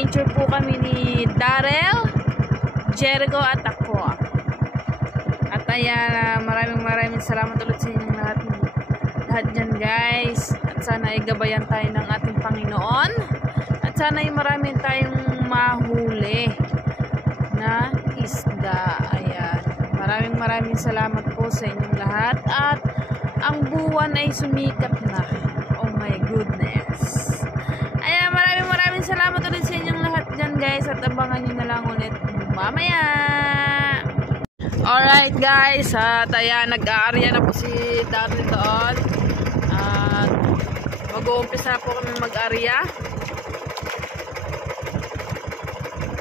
adventure po kami ni Darrell, Jericho at ako. At ayan, maraming salamat ulit sa inyong lahat dyan guys. At sana ay gabayan tayo ng ating Panginoon. At sana ay marami tayong mahuli na isda. Ayan. Maraming salamat po sa inyong lahat. At ang buwan ay sumikat na. Oh my goodness. Ayan, maraming salamat ulit sa inyong lahat dyan guys. At abangan nyo na lang ulit mamaya. Alright guys. At ayan, nag-aarya na po si Darrell doon. At mag-uumpisa na po kami mag-aarya.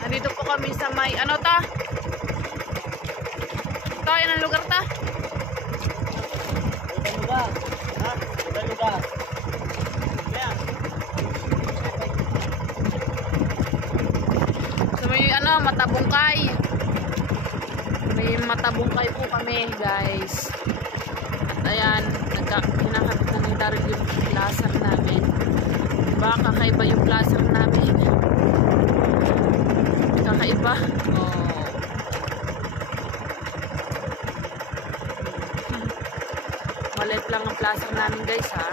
Nandito po kami sa may, ano ta? Ito, yan ang lugar ta? Lugar. Ha? Lugar. Yeah. So may ano, matabungkay. May matabungkay po kami guys. At ayan, kinakapit na ni Darrell yung placer namin. Diba, kakaiba yung placer namin. Kakaiba. Oh. Malit lang ang placer namin guys ha.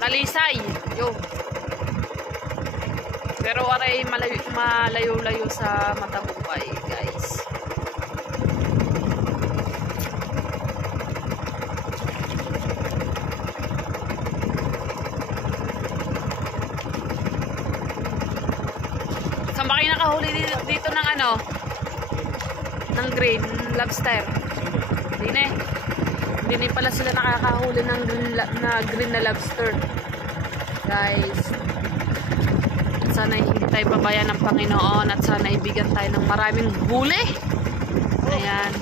Talisay. Yo. Pero aray malayo-layo sa Matabungkay guys. Saan ba kayo nakahuli dito ng ano? Ng green lobster? Hindi na pala sila nakakahuli ng green na lobster guys. Sana hindi tayo pabayaan ng Panginoon at sana ibigyan tayo ng maraming huli. Ayan.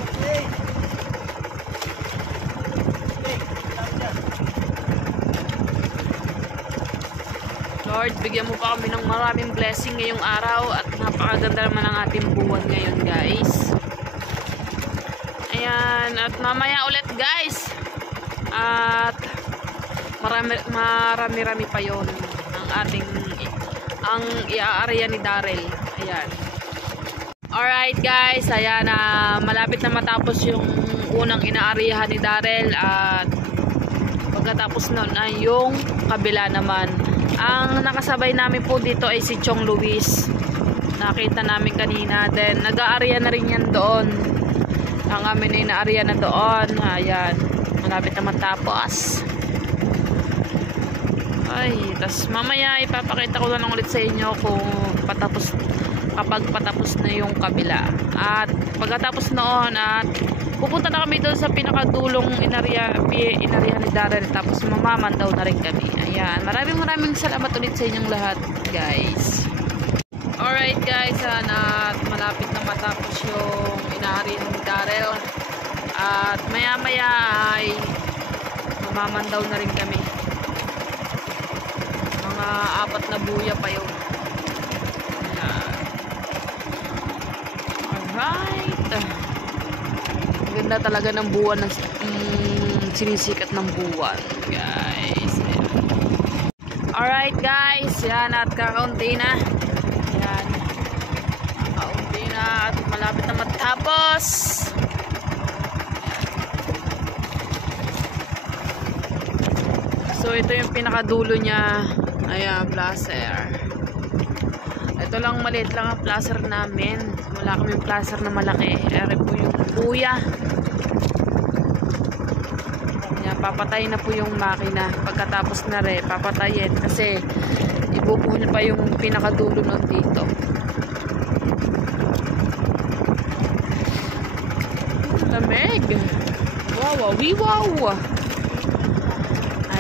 Lord, bigyan mo pa kami ng maraming blessing ngayong araw at napakaganda naman ang ating buwan ngayon guys. Ayan, at mamaya ulit guys. At marami pa yon ang iaarya ni Darrell. Ayan. Alright guys, ayan malapit na matapos yung unang inaaryahan ni Darrell at pagkatapos nun ay yung kabila naman. Ang nakasabay namin po dito ay si Chong Luis. Nakita namin kanina. Then nag-aarya na rin yan doon. Ang amin ay inaarya na doon. Ayan. Malapit na matapos. Ay, tas mamaya ipapakita ko lang ulit sa inyo kung kapag patapos na yung kabila. At pagkatapos noon at pupunta na kami doon sa pinakadulong inarya ni Darrell tapos mamamandaw na rin kami. Ayan, maraming salamat ulit sa inyong lahat guys. Alright guys, at malapit na matapos yung inaarya ni Darrell. At maya ay mamamandaw na rin kami. Mga 4 na buya pa yun. Ayan. Alright. Ganda talaga ng buwan ng sinisikat ng buwan guys. Ayan. Alright guys, yan at kakaunti na. Yan. Kakaunti na at malapit na matapos. So ito yung pinakadulo niya. Ayan, placer. Ito lang, maliit lang ang placer namin. Wala kaming placer na malaki. Ere po yung buya. Ayan, papatayin na po yung makina. Pagkatapos na rin, papatayin. Kasi ibubuhol pa yung pinakadulo nun dito. Lamig. Wow, wow.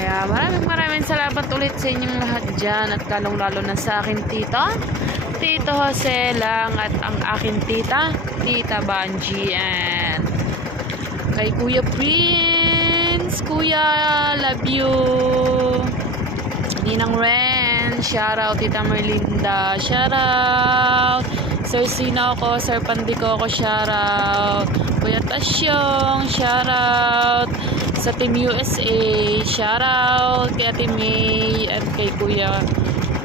Kaya maraming salamat ulit sa inyong lahat dyan at lalong-lalo na sa akin Tito Jose lang at ang akin Tita Banji and kay Kuya Prince, Kuya, love you. Ninang Ren, shoutout. Tita Merlinda, shoutout. Sir Sino ko, Sir Pandico ko, shoutout. Kuya Tasyong, shoutout. sa Team USA. Shoutout kay Ate May at kay Kuya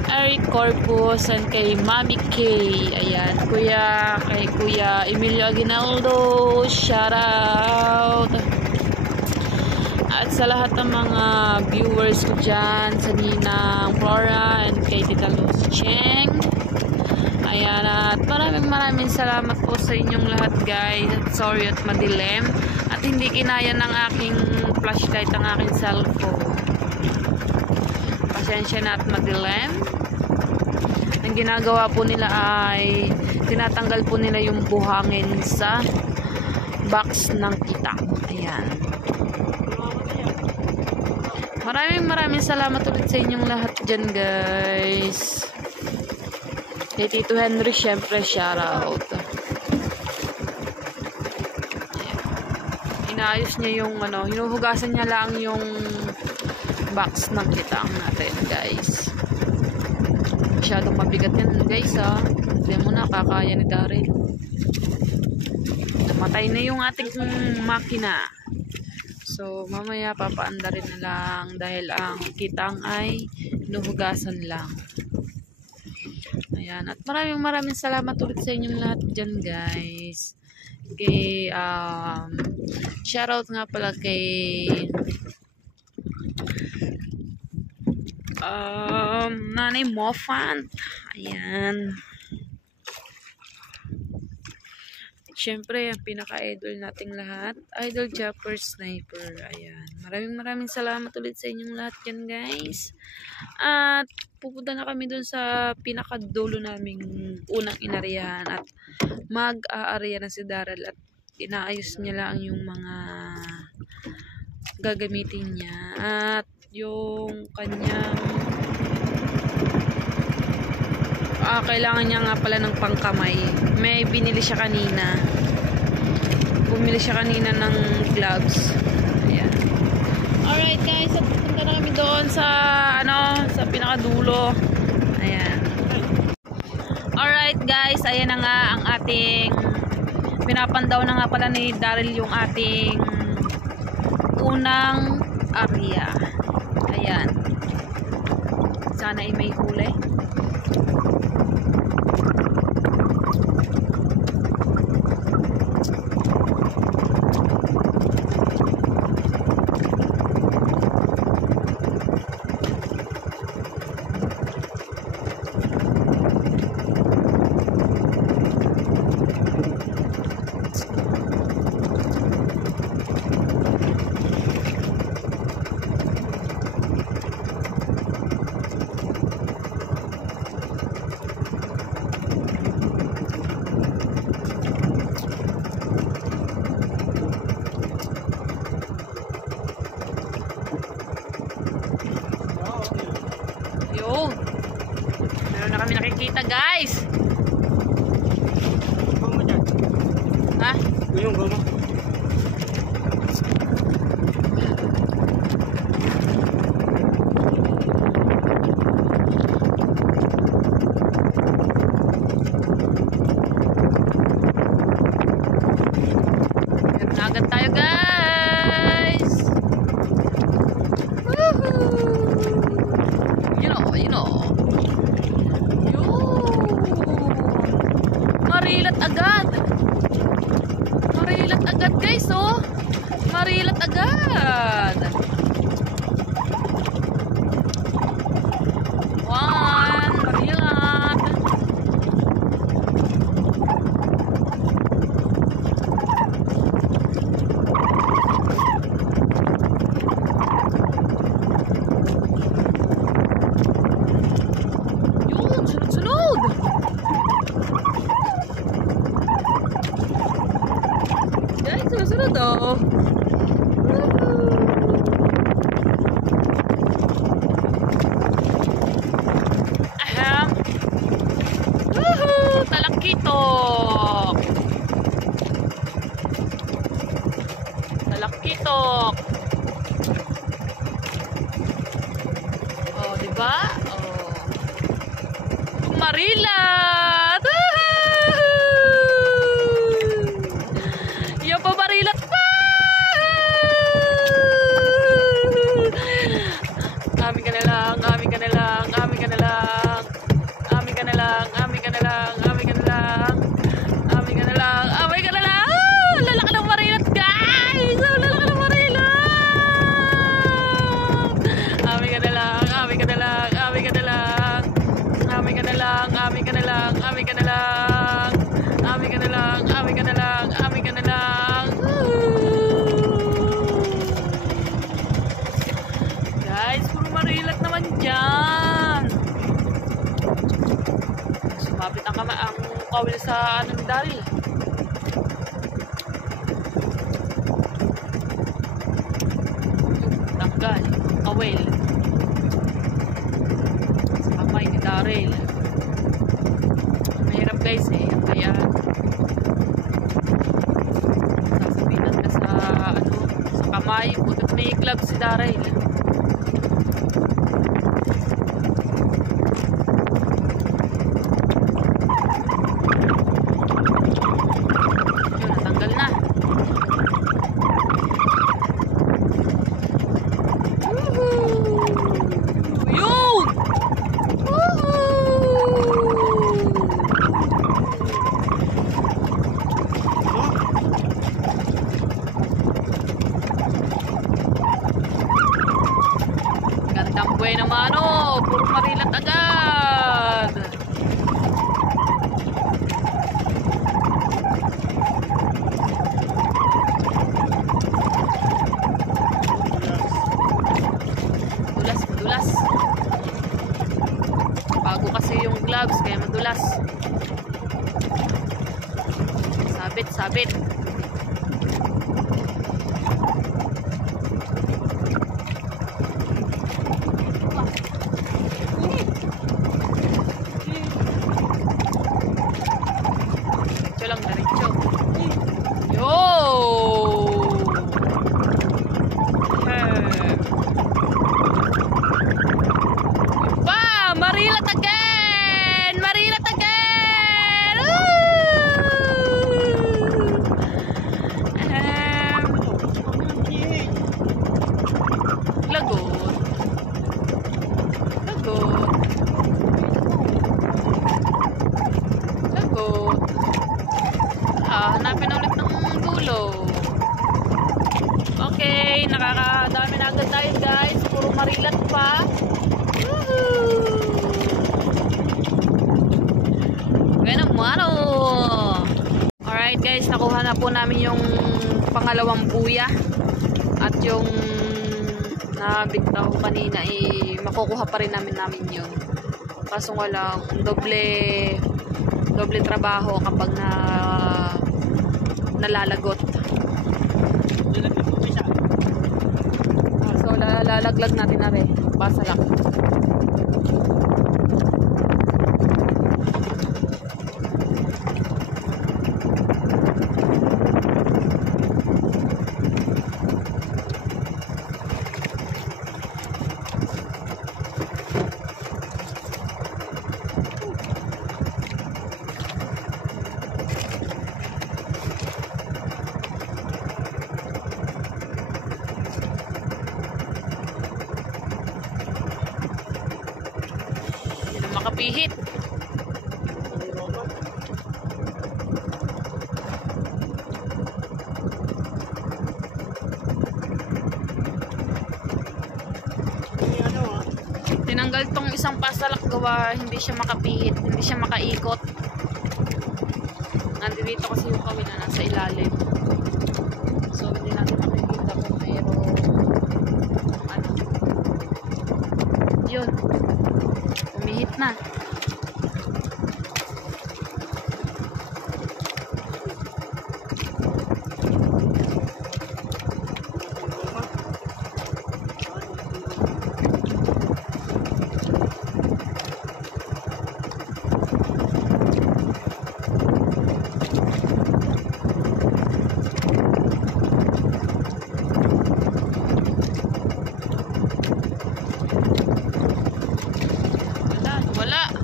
Eric Corpus and kay Mami Kay. Ayan, kay Kuya Emilio Aguinaldo. Shoutout. At sa lahat ng mga viewers ko dyan, sa Ninang Flora and kay Tita Lucy Cheng. Ayan, at maraming salamat po sa inyong lahat guys. At sorry at madilim. At hindi kinaya ng aking flashlight ang aking cellphone. Pasensya na at madilim. Ang ginagawa po nila ay tinatanggal po nila yung buhangin sa box ng kitang. Ayan. Maraming salamat ulit sa inyong lahat dyan guys. Kay Tito Henry syempre shoutout. Inaayos niya yung hinuhugasan niya lang yung box ng kitang natin guys. Masyadong mabigat yan guys Hindi mo na kakaya ni Daryl. Namatay na yung ating makina. So, mamaya papaanda rin na lang dahil ang kitang ay hinuhugasan lang. Ayan. At maraming salamat ulit sa inyong lahat dyan, guys. Kay, shoutout nga pala kay Nanay Mofant. Ayan. Siyempre, ang pinaka-idol nating lahat, Idol Japper Sniper. Ayan. Maraming salamat ulit sa inyong lahat yan, guys. At pupunta na kami dun sa pinaka-dulo naming unang inariyahan at mag-aariya na si Daryl at inaayos niya lang yung mga gagamitin niya. At yung kanyang kailangan niya nga pala ng pangkamay. May binili siya kanina. Bumili siya kanina ng gloves. Ayan. Alright guys, at pupunta na kami doon sa sa pinakadulo. Ayan. Alright guys, ayan na nga ang ating pinapandaw na nga pala ni Daryl yung ating unang area. Ayan. Sana ay may huli. Meron na kami nakikita guys. Goma dyan. Ha? Yung goma. Meron na agad tayo guys. Woohoo! You know. Marilat agad. Marilat agad guys, oh. Marilat agad. Marilat. Yun, sunod-sunod. Guys, sunod-sunod oh. Ahem. Woohoo! Talakkitok. Talakkitok. Oh, diba? Oh. Marilat! Yung pabarilat pa! amin ka na lang, amin ka na lang, amin ka na lang, amin ka na lang, amin ka na lang, amin ka na lang, amin ka na lang, amin ka na lang. Ah, lalaki ng marilat, guys! Oh, lalaki ng marilat! Amin ka na lang, amin ka na lang, amin ka na lang, amin ka na lang, amin ka na lang, amin ka na lang, amin ka na lang, amin ka na lang, amin ka na lang. Guys, puro marilat naman dyan. Sumapit ang kawil sa ano ni Daryl. Tanggal, kawil. Sa kamay ni Daryl. Mahirap guys eh. Kaya sasabitan ka sa ano, sa kamay. Butot may club si Daryl. Gandang buhay naman oh, puro marilat agad. Madulas, madulas. Bago kasi yung gloves kaya madulas. Sabit, sabit. Lang diretso. Yo! Pa! Marilat again! Marilat again! Lagot. Lagot. Lagot. Hanapin ulit ng dulo. Okay, nakakadami na agad tayo guys. Puro marilat pa. Ganun mano. Alright guys, nakuha na po namin yung pangalawang buya. At yung nabitaw kanina makukuha pa rin namin yun. Kaso nga lang, doble trabaho kapag nalalagot. So lalaglag natin na rin. Basalak. Makapihit. Tinanggal tong isang pasalak gawa hindi siya makapihit, hindi siya makaikot. Nandito kasi yung kawin na nasa ilalim. So hindi natin makikita kung mayroong ano. Yun. Umihit na. Wala.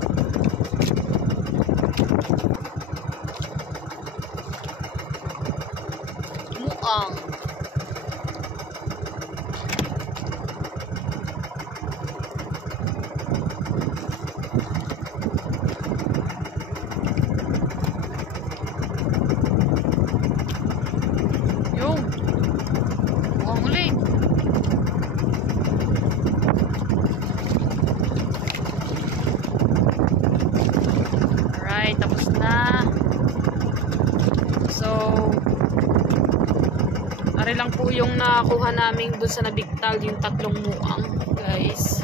nakuha namin doon sa nabigtal yung 3 muang, guys.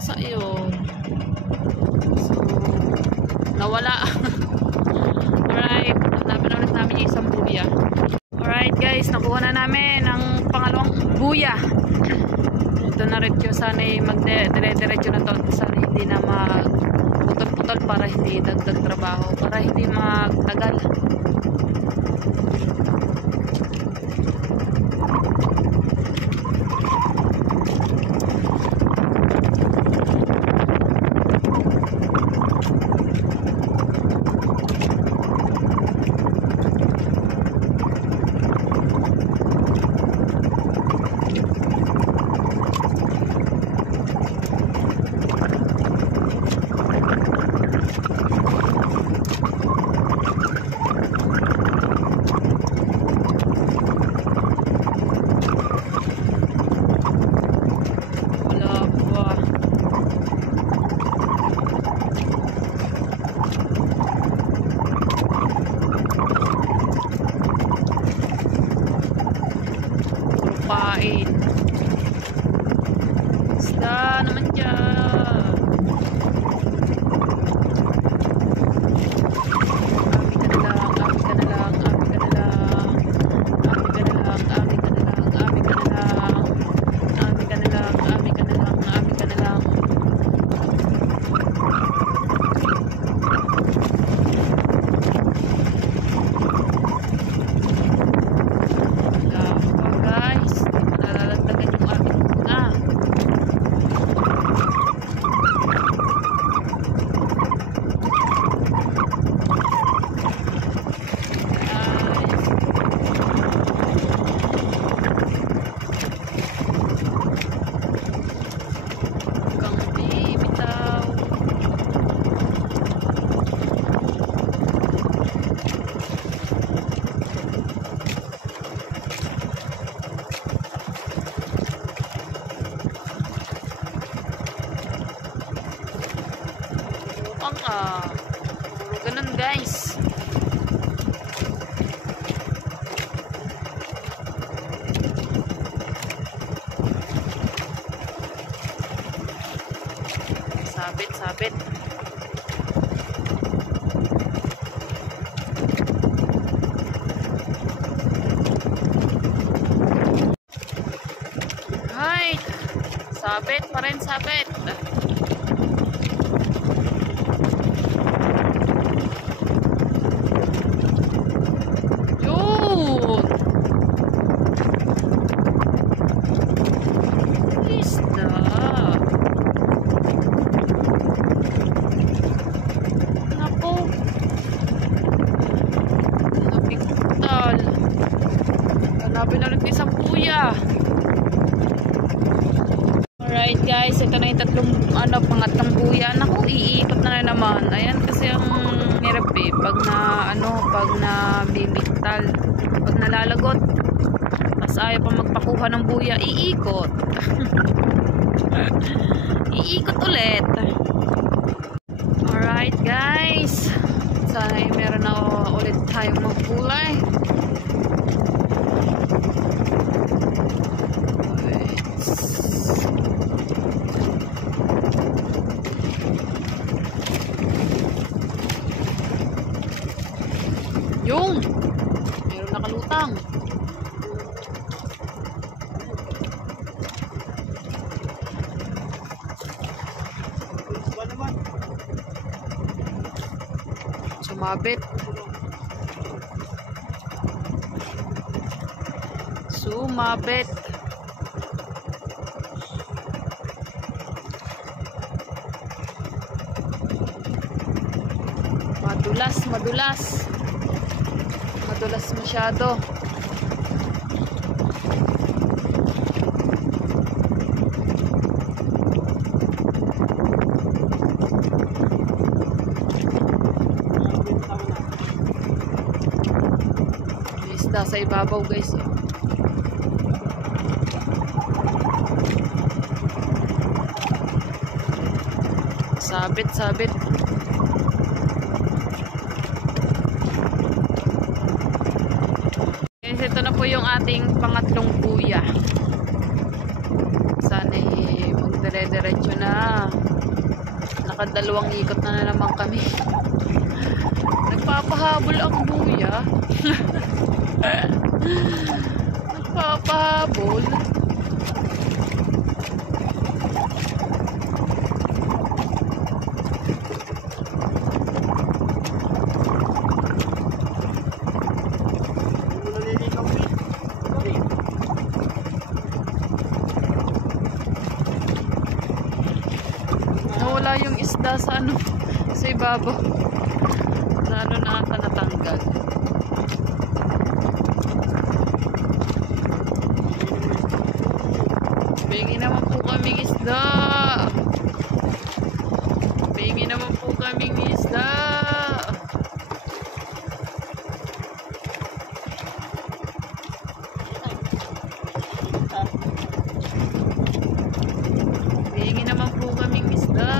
Sa yun. So, nawala. Alright, hanapin ulit namin yung isang buya. Alright guys, nakuha na namin ang pangalawang buya. Ito na rin yung sana magdire-diretso na to. Sana hindi na magputol-putol para hindi dagdag trabaho. Para hindi magtagal. Pain. Isda naman dyan. Ganun guys. Sabit. Ay, sabit pa rin, sabit. Hanapin ulit isang buya. Alright guys, ito na yung pangatlong buya. Naku, iikot na naman. Ayan kasi ang hirap eh. Pag na bibigtal. Pag nalalagot. Tapos ayaw pa magpakuha ng buya, iikot. Iikot ulit. Alright guys. Sana ay meron na ulit tayong magkulay. Yung meron nakalutang. Sumabit. Madulas masyado. Isda sa ibabaw guys. Sabit. Guys, ito na po yung ating pangatlong buya. Sana magdire-diretso na. Nakadalawang ikot na naman kami. Nagpapahabol ang buya. Nagpapahabol. Nawala yung isda sa ano, sa ibabaw. Na ano na ata natanggal. Bingi naman po kaming isda. Bingi naman po kaming isda. Bingi naman po kaming isda.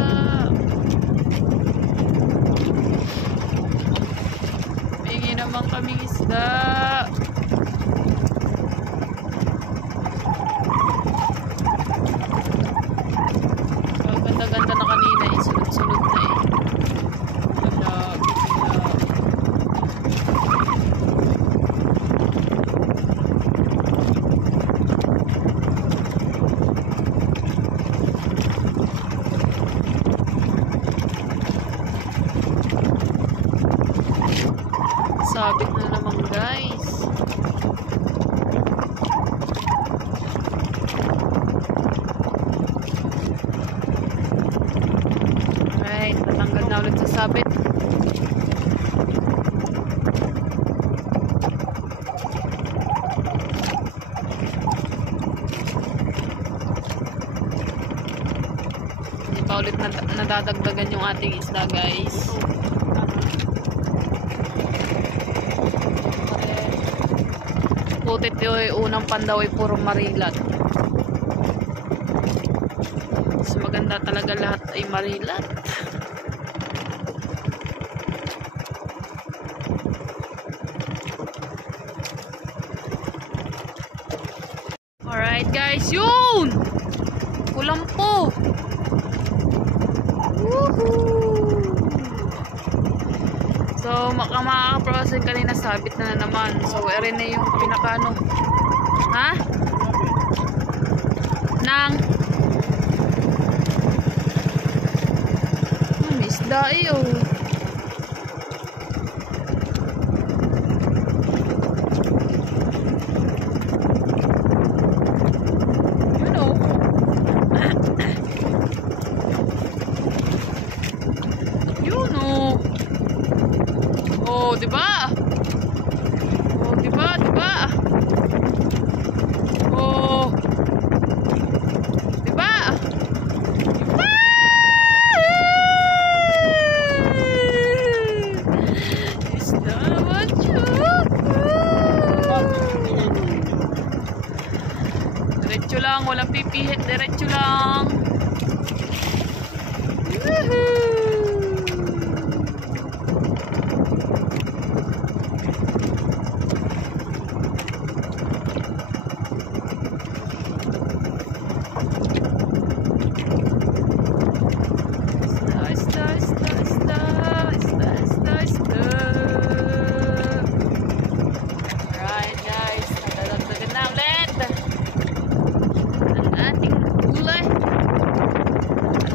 Bingi naman kaming isda. Ganda-ganda na kanina eh. Sunod-sunod na eh. Wala, bigla. Sabit na naman guys. Right, tatanggal na ulit sa sabit. Hindi pa ulit nadadagdagan yung ating isda guys. Putit yung unang pandaw ay puro marilat. Mas maganda talaga lahat ay marilat. Alright guys, yun! Kulang po! Woohoo! So, makaka-process kanina sabit na naman. So, ere na yung pinakano. Ha? Nang? Isda eh oh. You know. You know. Oh, diba? Oh, diba? Diba? Oh. Diba? Diba? Isda naman siya. Diretso lang. Walang pipihit. Diretso lang. Woohoo!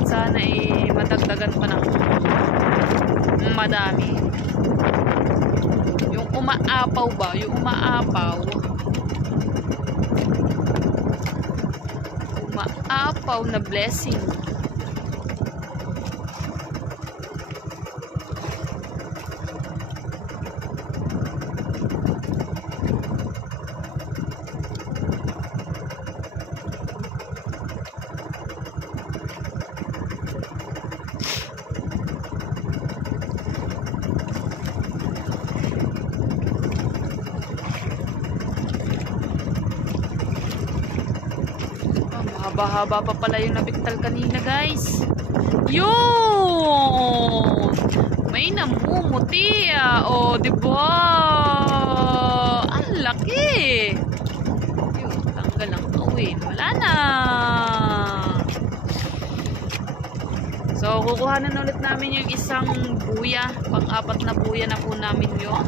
Sana madagdagan pa ng madami. Yung umaapaw ba? Yung umaapaw. Umaapaw na blessing. Haba-haba pa pala yung nabiktal kanina guys. Yun! May namumuti ah. O, diba? Ang laki! Galang gawin. Wala na. So, kukuhanan ulit namin yung isang buya. Pang-apat na buya na po namin yun.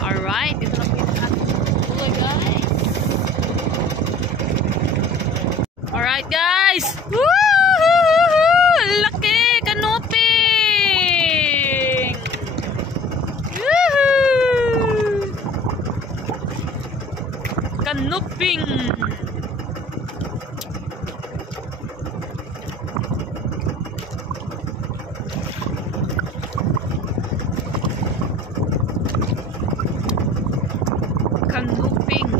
Alright. Ito na po yung ating buya, guys. Alright, guys. Woohoo! Laki! Kanuping! Woohoo! Kanuping! Kanuping.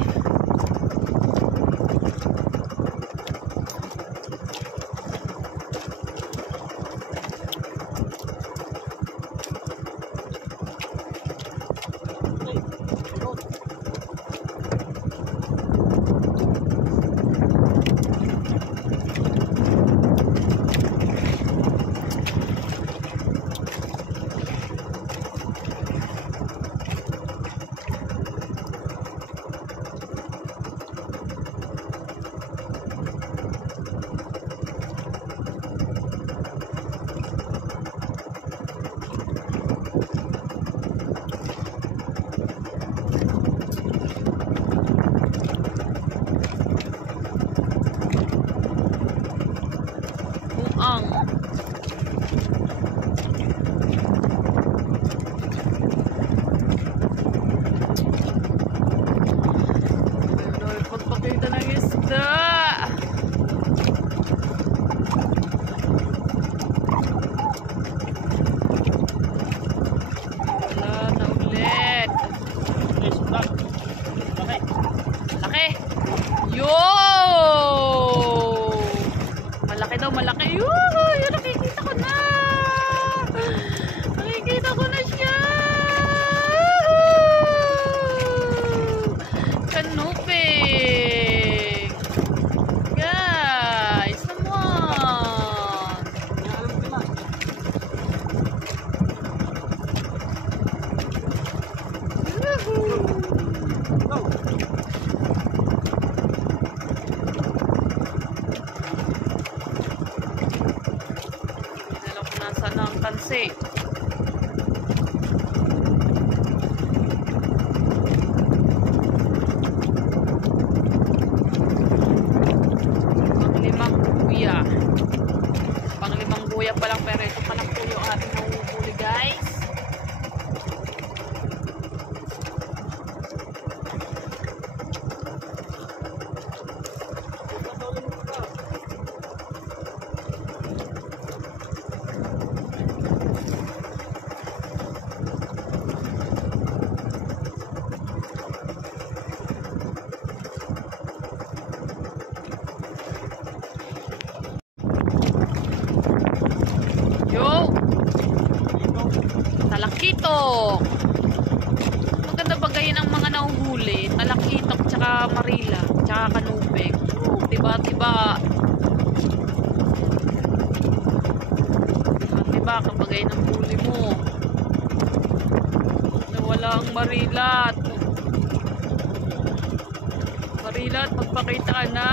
Buang. Pagpakita ng isda. Wala na ulit. Laki. Yo! Malaki daw, malaki. Yoo! Yun, nakikita ko na. Nakikita ko na siya. Kanuping. Guys, come on. Alam ko nasaan ang kansi. Panglimang buya. Panglimang buya pa lang, pero ito pa lang po yung ating nahuhuli, guys. Yo! Talakitok! Maganda bagayin ang mga nahuhuli. Talakitok, tsaka marila, tsaka kanuping. Diba? Diba kapag ay ng huli mo. Nawala ang marilat. Marilat, magpakita ka na.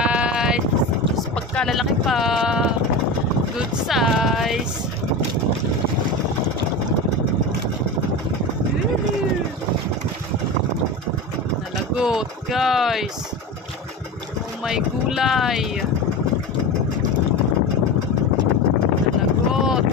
guys. Mas pagkalalaki pa. Good size. Nalagot guys. Oh my gulay. Nalagot.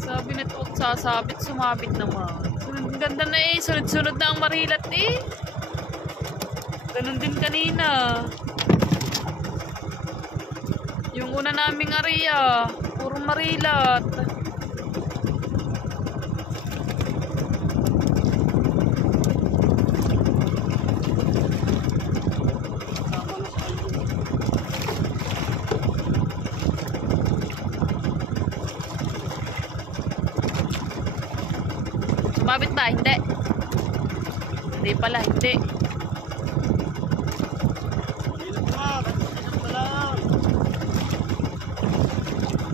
Sabi nito, sasabit, sumabit naman. Ang ganda na eh. Sunod-sunod na ang marilat eh. Ganun din kanina. Yung una naming area, puro marilat. Sumabit ba? Hindi. Hindi pala, hindi.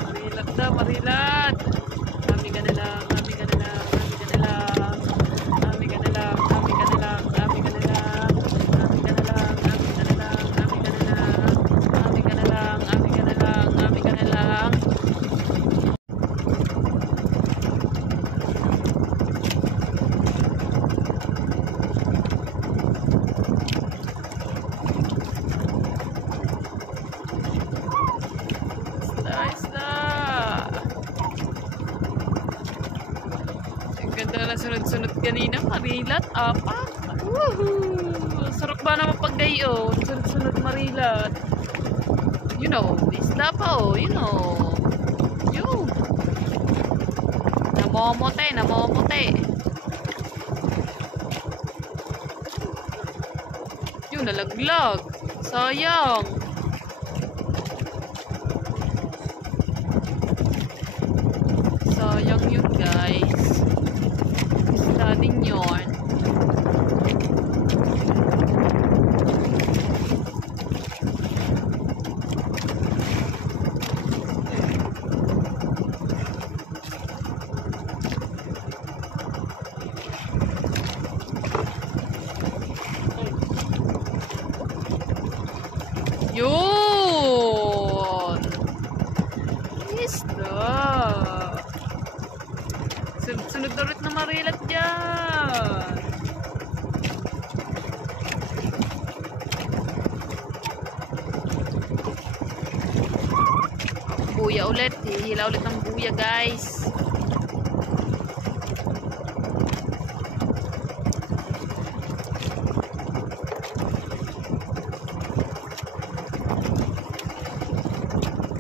Marilat daw, marilat. Kami ka na lang, kami ka na lang, kami ka na lang. Kami ka na lang, kami ka na lang, kami ka na lang. Kami ka na lang, kami ka na lang, kami ka na lang. Kami ka na lang, kami ka na lang, kami ka na lang. Ganda na sunod-sunod kanina, marilat, apat. Woohoo! Sarap ba naman pag gayon? Sunod-sunod marilat. You know, isda pa oh, you know. Yun. Namomote, namomote. Yun, nalaglag. Sayang. Sayang yun guys. Din yun. Yun! Isda! Sunod na ulit na marilat dyan. Buya ulit. Hihila ulit ng buya guys.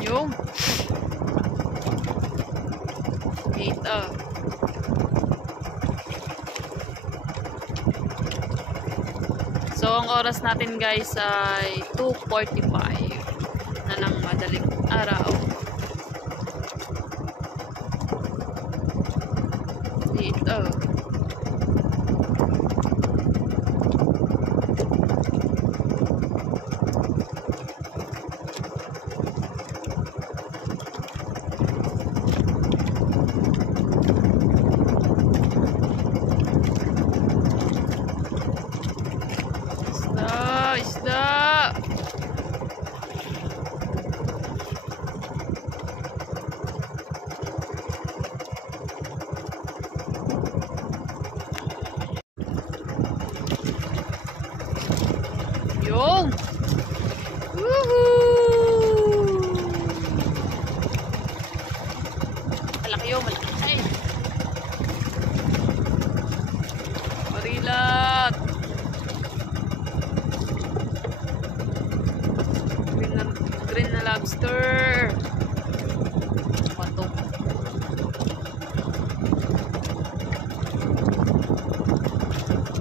Yung. Ito. So, ang oras natin guys ay 2:45 na ng madaling araw. Dito. Isda! Yung! Woohoo! Malaki yun, malaki. Ay! Marilat! Green na lobster. Patok.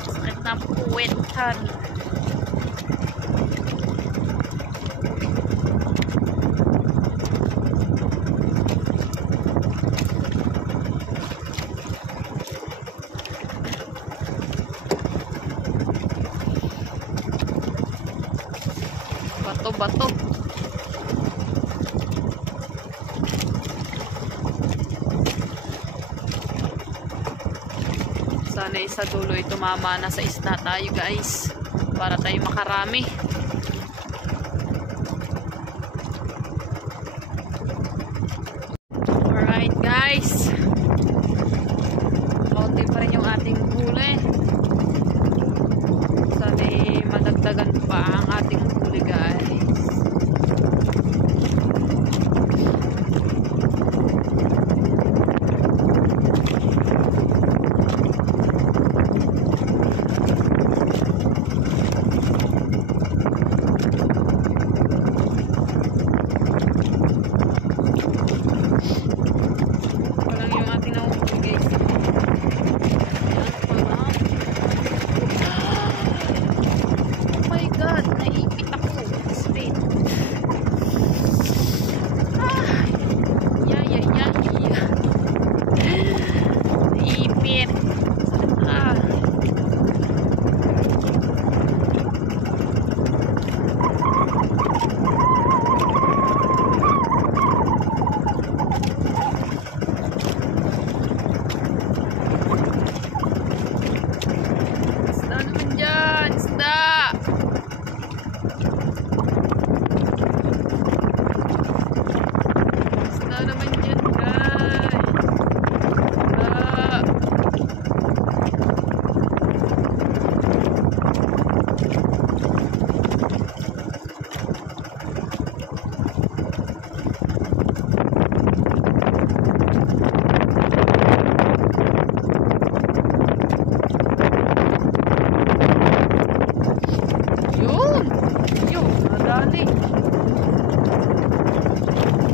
Sakit na puwetan. Bato-bato. doon ay sa dulo ay tumama na sa isda tayo guys. Para tayo makarami. Alright guys. Kaunti pa rin yung ating huli. Sana madagdagan pa ang ating huli guys.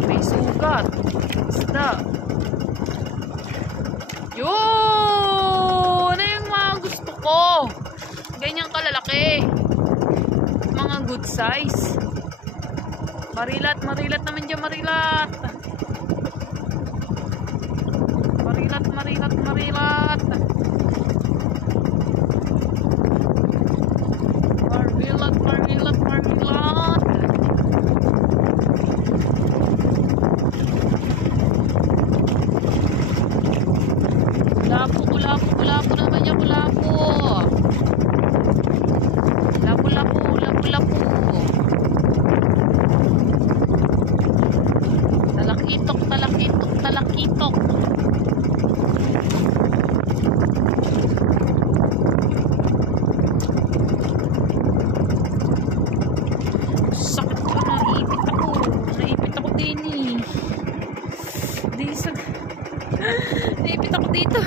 May sugat. Isda. Yun! Ano yung mga gusto ko? Ganyan kalalaki. Mga good size. Marilat, marilat naman dyan, marilat. Marilat, marilat, marilat. Marilat, marilat, marilat. Kulapo naman niya, kulapo. Lapu-lapu. Talakitok. Sakit ko, naipit ako din eh. Naipit ako dito.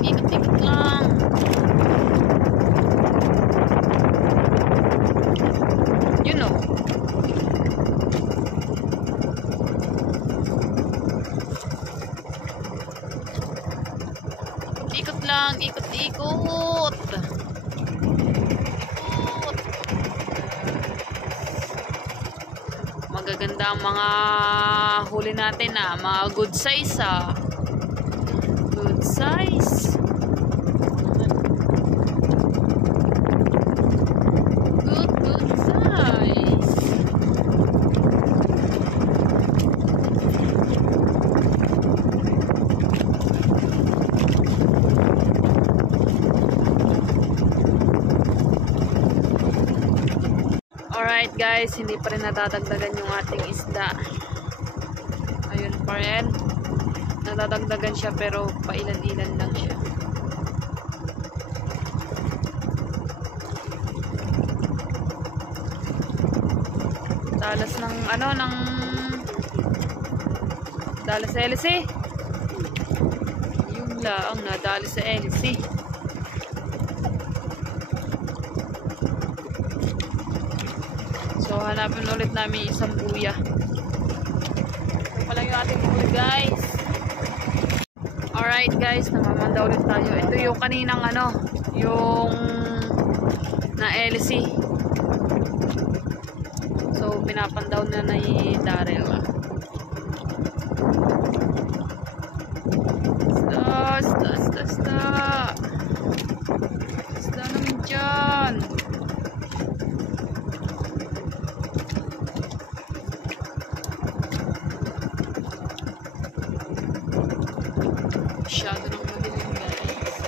Ikot lang. You know. Ikot lang, ikot. Magaganda ang mga huli natin mga good size Good size. Good size. Alright guys, hindi pa rin natadagdagan yung ating isda. Ayun pa rin. Natadagdagan siya pero pailan-ilan lang siya. Dalas ng dalas sa LC. Yung laang nadalas sa LC. So hanapin ulit namin isang buya. sa ating huli guys. Alright guys, namamanda ulit tayo. Ito yung kaninang ano, yung na LC. So pinapandaw na ni Daryl. Isda naman dyan. Masyado nang madilim guys.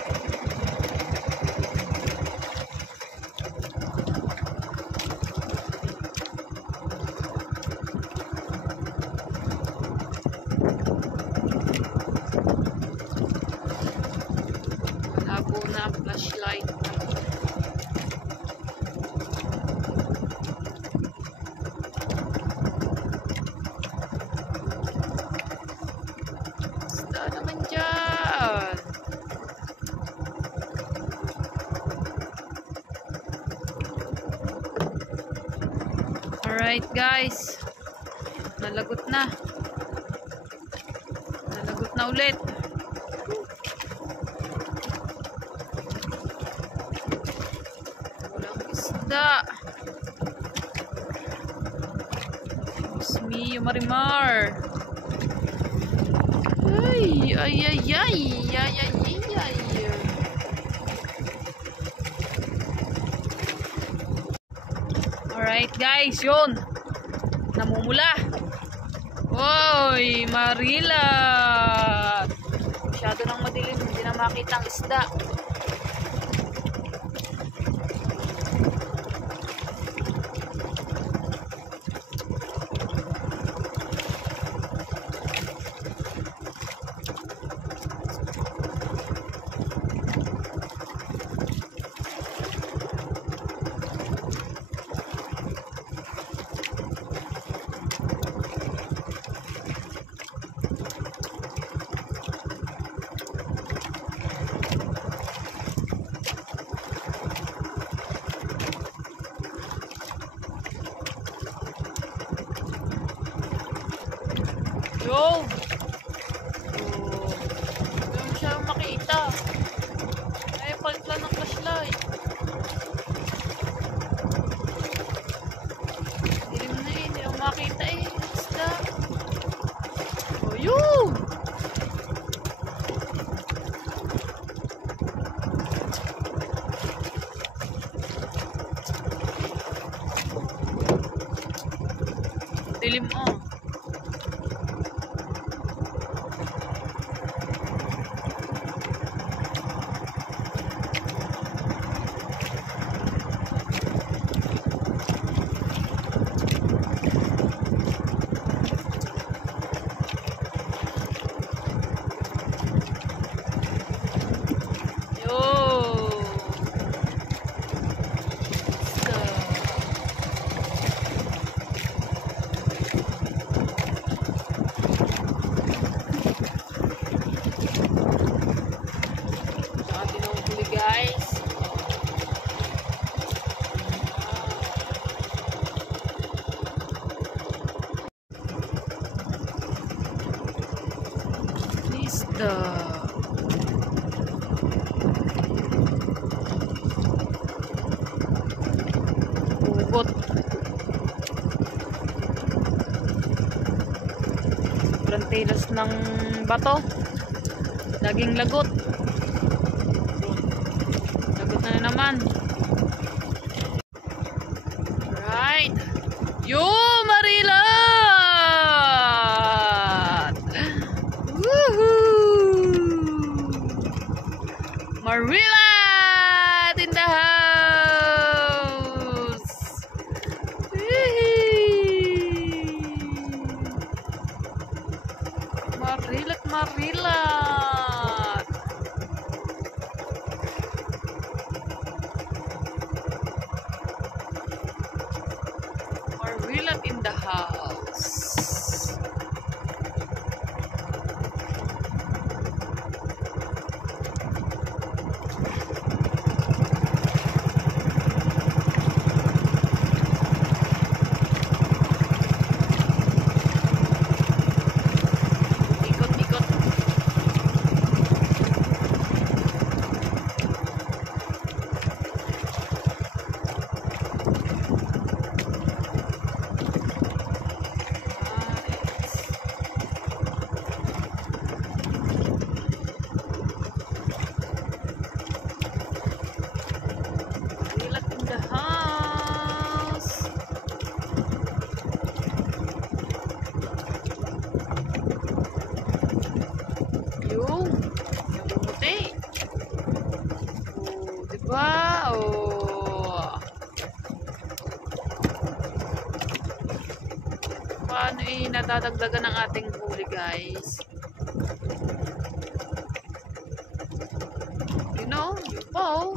Malabo na ang flashlight. Isda naman dyan. Alright guys, nalagot na ulit. Walang isda. Diyos mio, Marimar. Ay. Alright guys, yun. Namumula. Oy, Marila. Masyado nang madilim, hindi na makita ang isda. Yo! Hindi mo siya makita. Ay, palit lang ng flashlight. Dilim na eh, hindi mo makita eh. Isda. Oh, yun! Dilim oh. Ugot. Sobrang tilas ng bato. Laging lagot. Lagot na naman. Right. Yo, Marila! Marila in the house. Marila. Marila in the house. Wow! Paano nadadagdagan ang ating huli, guys? You know? Oh!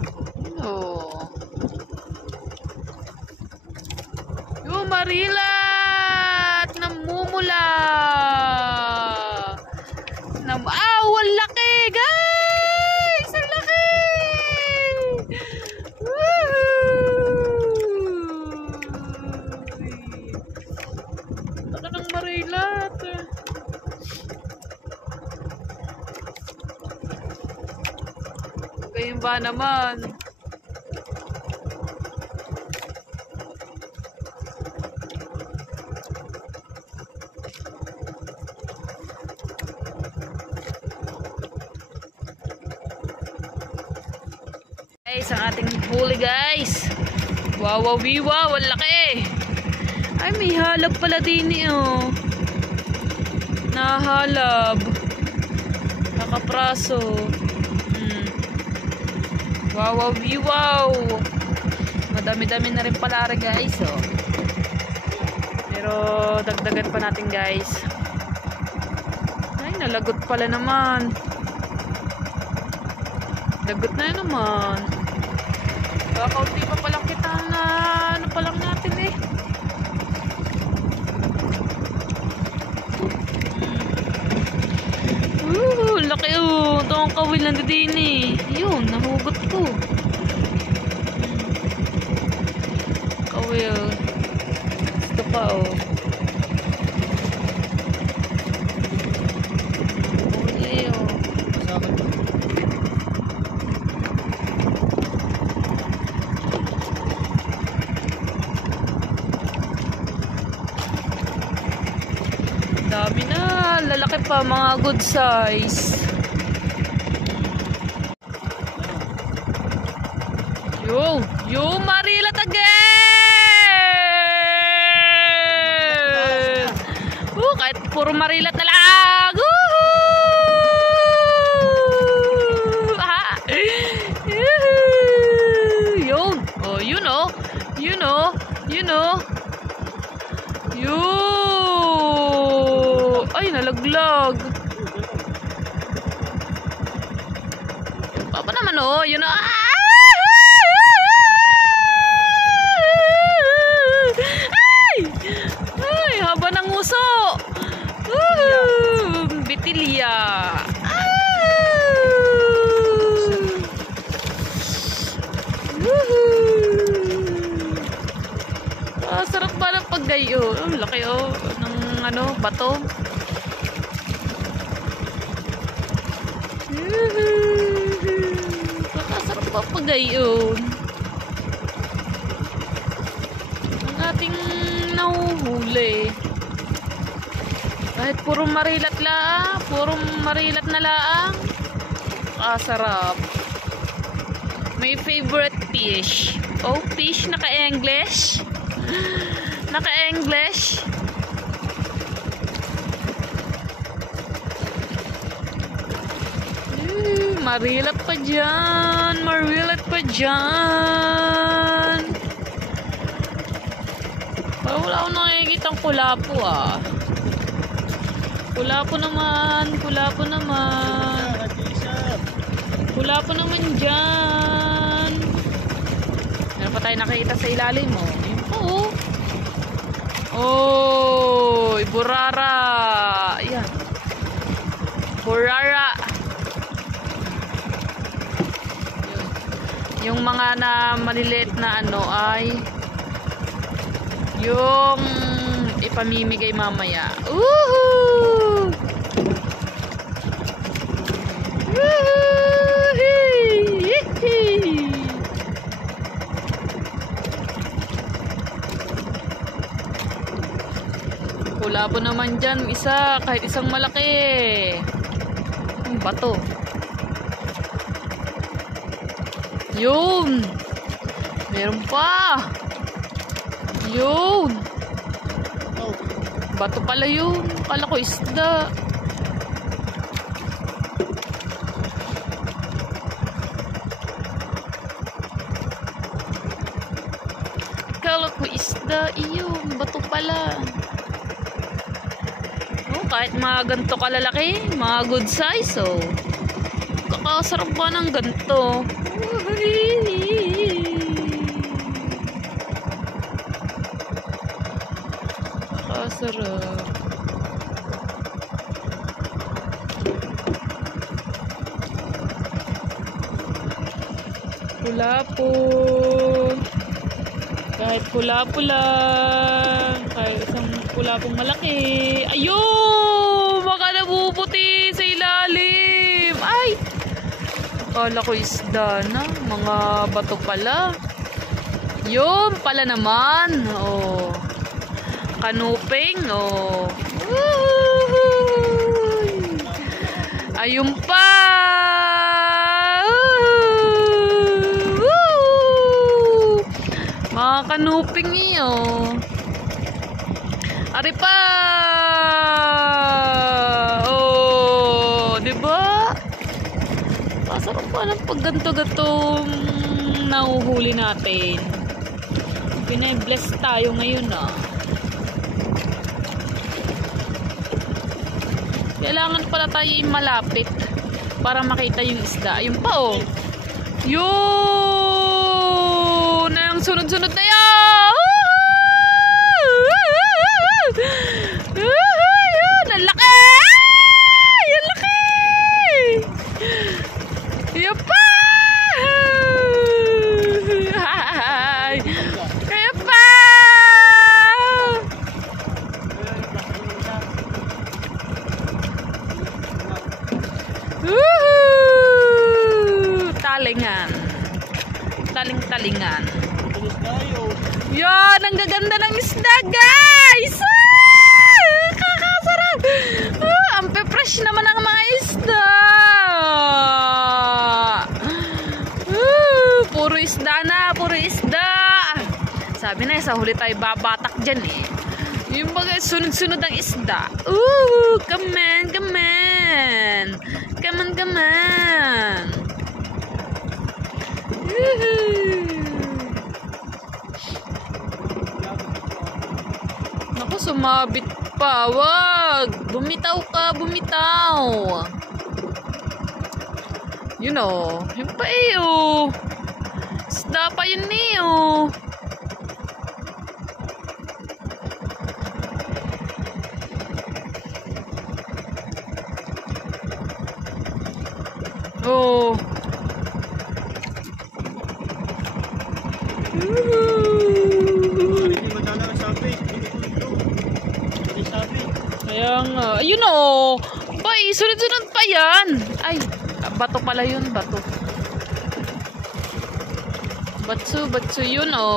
Yung marilat! Namumula! Ang laki! Guys! Ang laki! Laki ng marilat! Ganyan ba naman? Guys, ang ating huli, guys. Wow, wow, wow, ang laki. Ay, may halab pala din oh. Nahalab. Nakapraso. Wow, wow, wow. Madami-dami na rin pala, guys, oh. Pero dagdagan pa natin, guys. Ay, nalagot pala naman. Lagot na yun naman. Kaunti pa palang kita na ano pa lang natin eh. Laki oh. Ito ang kawil na din eh. Yun, nahugot ko. Kawil. Ito pa oh. Huli oh. Dami na, lalaki pa, mga good size. Yo, marilat again! Kahit puro marilat na lang! Yun, oh, you know. Ay, nalaglag. Papa naman oh, yun oh. Ay, haba ng uso. Bitilya. Sarap ba ng paggayo? Laki oh, ng ano, bato. Sarap ba paggayon? Ang ating nahuhuli. Kahit puro marilat na laang. Sarap. May favorite fish. Oh, fish naka-English. Naka-English. Marilat pa dyan. Wala akong nakikitang kulapo ah. Kulapo naman dyan. Meron pa tayo nakikita sa ilalim mo. Yun po oh. Oh, burara. Yan. Burara. Yung mga na maliliit na ano ay yung ipamimigay mamaya. Woohoo! Wala po naman dyan isa, kahit isang malaki. Yung bato. Yun. Meron pa. Yun. Bato pala yun. Kala ko isda. ko isda. Iyo, bato pala. Oh, kahit mga ganito kalalaki, mga good size, oh. Kakasarap ba ng ganito? Kakasarap. Pula-po. Kahit pula-pula. Kahit isang pula-pong malaki. Ayun! Baka nabubuti sa ilalim. Ay! Akala ko isda na. Mga bato pala. Yun pala naman. Oh. Kanuping. Oh. Ayun pa! Mga kanuping iyo. Ari pa. Oh, 'di ba? Pasarap pa ng pagganto-gantong nahuhuli natin. Pinay-bless tayo ngayon, ah. Kailangan pala tayo malapit para makita yung isda. Ayun pa, oh. Yun! Ang sunod-sunod na yan! Yun! Ang laki! Ang laki! Yan pa! Kaya pa! Talingan. Taling-talingan. Yan, ang gaganda ng isda, guys! Kakasarap! Ang pe-fresh naman ang mga isda! Puro isda na, puro isda! Sabi na, sa huli tayo babatak dyan, eh. Yung mga sunod-sunod ang isda. Come on, come on! Come on, come on! Naku, sumabit pa. Wag! Bumitaw ka, bumitaw. You know, yun pa eh, oh. Isda pa yun eh, oh. Oh. Kaya nga. Ayun o. Bay, sunod-sunod pa yan. Ay, bato pala yun. Bato. Batsu yun o.